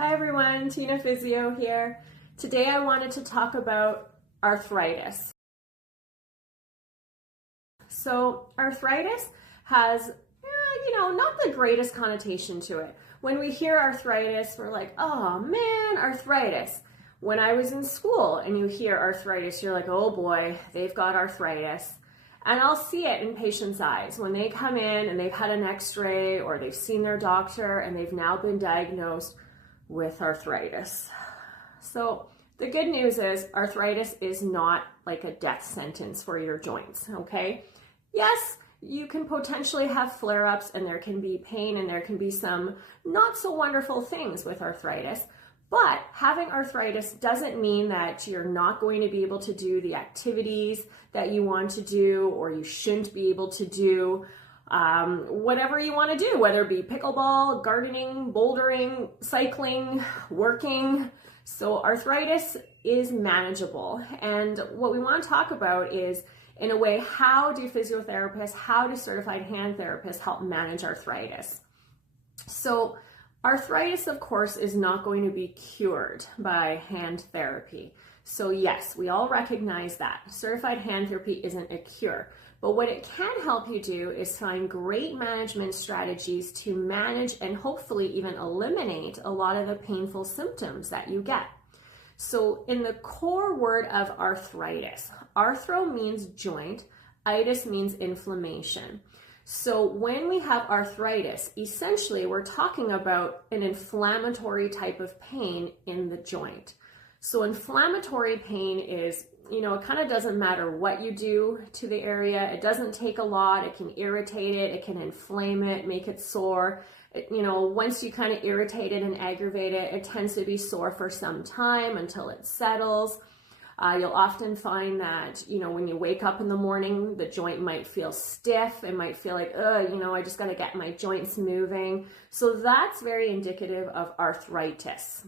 Hi everyone, TinaPhysio here. Today I wanted to talk about arthritis. So arthritis has, not the greatest connotation to it. When we hear arthritis, we're like, oh man, arthritis. When I was in school and you hear arthritis, you're like, oh boy, they've got arthritis. And I'll see it in patients' eyes when they come in and they've had an x-ray or they've seen their doctor and they've now been diagnosed with arthritis. So the good news is arthritis is not like a death sentence for your joints, okay? Yes, you can potentially have flare-ups and there can be pain and there can be some not so wonderful things with arthritis, but having arthritis doesn't mean that you're not going to be able to do the activities that you want to do or you shouldn't be able to do. Whatever you want to do, whether it be pickleball, gardening, bouldering, cycling, working. So arthritis is manageable. And what we want to talk about is, in a way, how do physiotherapists, how do certified hand therapists help manage arthritis? So arthritis, of course, is not going to be cured by hand therapy. So yes, we all recognize that. Certified hand therapy isn't a cure. But what it can help you do is find great management strategies to manage and hopefully even eliminate a lot of the painful symptoms that you get. So in the core word of arthritis, arthro means joint, itis means inflammation. So when we have arthritis, essentially we're talking about an inflammatory type of pain in the joint. So inflammatory pain is, it kind of doesn't matter what you do to the area. It doesn't take a lot. It can irritate it. It can inflame it, make it sore. Once you kind of irritate it and aggravate it, it tends to be sore for some time until it settles. You'll often find that, when you wake up in the morning, the joint might feel stiff. It might feel like, I just got to get my joints moving. So that's very indicative of arthritis.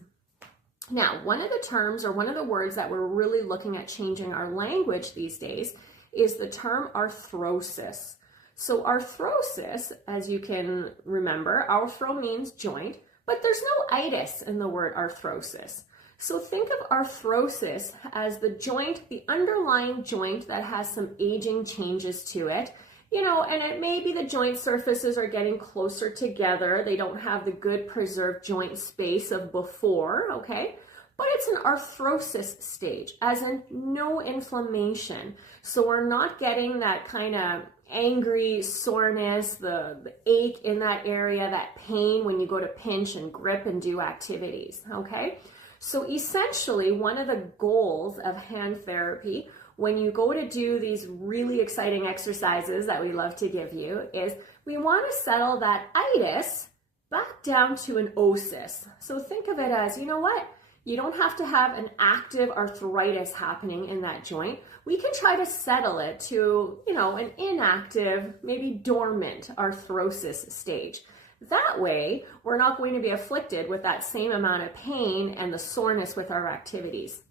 Now, one of the terms or one of the words that we're really looking at changing our language these days is the term arthrosis. So arthrosis, as you can remember, arthro means joint, but there's no itis in the word arthrosis. So think of arthrosis as the joint, the underlying joint that has some aging changes to it. And it may be the joint surfaces are getting closer together. They don't have the good preserved joint space of before, okay? But it's an arthrosis stage, as in no inflammation. So we're not getting that kind of angry soreness, the ache in that area, that pain when you go to pinch and grip and do activities, okay? So essentially, one of the goals of hand therapy when you go to do these really exciting exercises that we love to give you is we want to settle that itis back down to an osis. So think of it as, you don't have to have an active arthritis happening in that joint. We can try to settle it to, an inactive, maybe dormant arthrosis stage. That way, we're not going to be afflicted with that same amount of pain and the soreness with our activities.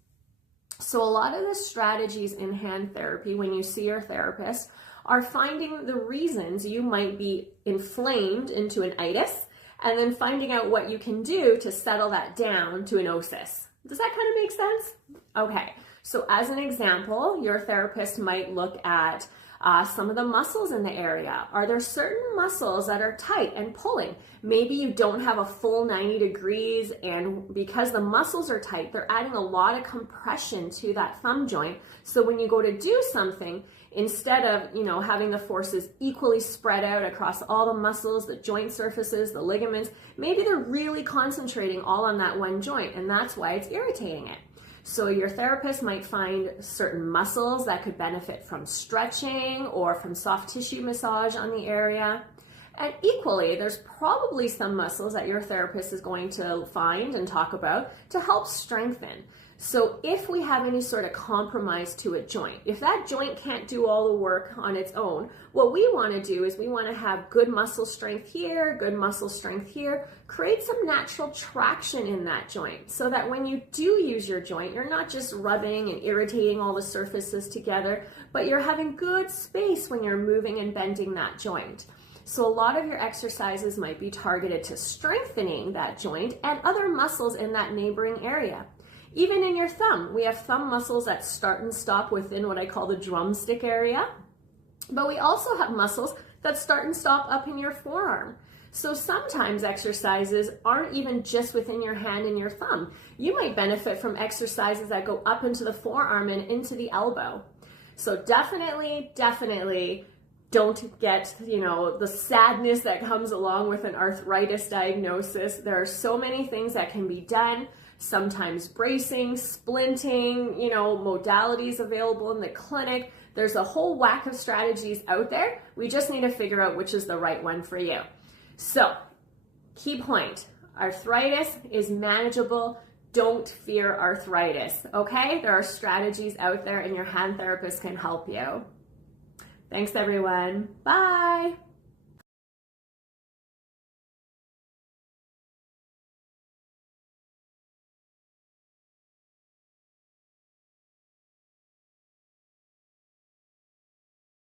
So a lot of the strategies in hand therapy, when you see your therapist, are finding the reasons you might be inflamed into an itis, and then finding out what you can do to settle that down to an osis. Does that kind of make sense? Okay, so as an example, your therapist might look at some of the muscles in the area. Are there certain muscles that are tight and pulling? Maybe you don't have a full 90 degrees, and because the muscles are tight, they're adding a lot of compression to that thumb joint. So when you go to do something, instead of, having the forces equally spread out across all the muscles, the joint surfaces, the ligaments, maybe they're really concentrating all on that one joint, and that's why it's irritating it. So your therapist might find certain muscles that could benefit from stretching or from soft tissue massage on the area. And equally, there's probably some muscles that your therapist is going to find and talk about to help strengthen. So if we have any sort of compromise to a joint, if that joint can't do all the work on its own, what we want to do is we want to have good muscle strength here, good muscle strength here, create some natural traction in that joint so that when you do use your joint, you're not just rubbing and irritating all the surfaces together, but you're having good space when you're moving and bending that joint. So a lot of your exercises might be targeted to strengthening that joint and other muscles in that neighboring area. Even in your thumb, we have thumb muscles that start and stop within what I call the drumstick area, but we also have muscles that start and stop up in your forearm. So sometimes exercises aren't even just within your hand and your thumb. You might benefit from exercises that go up into the forearm and into the elbow. So definitely don't get, the sadness that comes along with an arthritis diagnosis. There are so many things that can be done. Sometimes bracing, splinting, modalities available in the clinic. There's a whole whack of strategies out there. We just need to figure out which is the right one for you. So, key point, arthritis is manageable. Don't fear arthritis, okay? There are strategies out there and your hand therapist can help you. Thanks everyone. Bye.